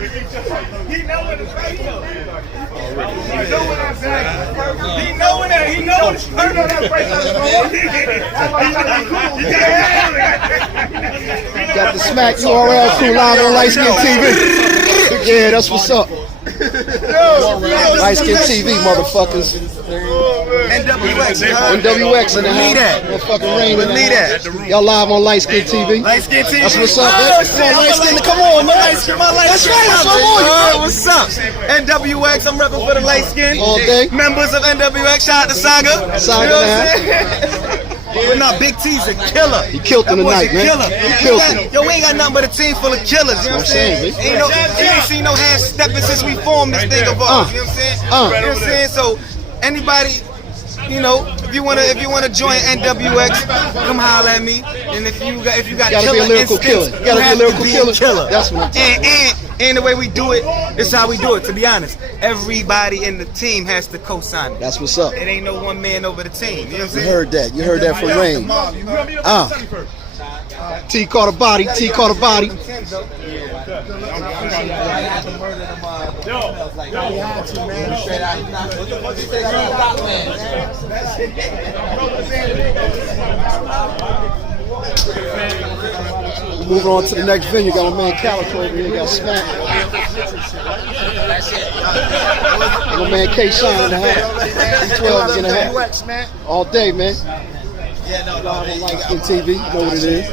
He know what it's like. He know what I'm saying. He know that. He knows. I know that face. Got the Smack URL crew live on Light Skin TV. Yeah, that's what's up. Light Skin TV, motherfuckers. NWX, NWX in the house. Motherfucking rain in the house. Y'all live on Light Skin TV. Light Skin TV. That's what's up, man. Come on, Light Skin. Come on, man. That's right. That's what I'm on. What's up? NWX, I'm repping for the light skin. All day. Members of NWX, shout out to Saga. Saga, you know what I'm saying? But nah, Big T's a killer. He killed him tonight, man. He killed him. Yo, we ain't got nothing but a team full of killers. You know what I'm saying? Ain't seen no half stepping since we formed this thing of ours. You know what I'm saying? You know what I'm saying? So anybody, you know, if you wanna join NWX, come holler at me. And if you got gotta be a lyrical killer. You gotta be a lyrical killer. That's what I'm talking about. And the way we do it, this is how we do it, to be honest. Everybody in the team has to co-sign it. That's what's up. It ain't no one man over the team. You know what I'm saying? You heard that. You heard that from Rain. T caught a body. T caught a body. Moving on to the next venue. Got my man Calico over here. Got Smack. My man K Shine in the house. D12 is in the house. All day, man. Live on Light Skin TV. You know what it is.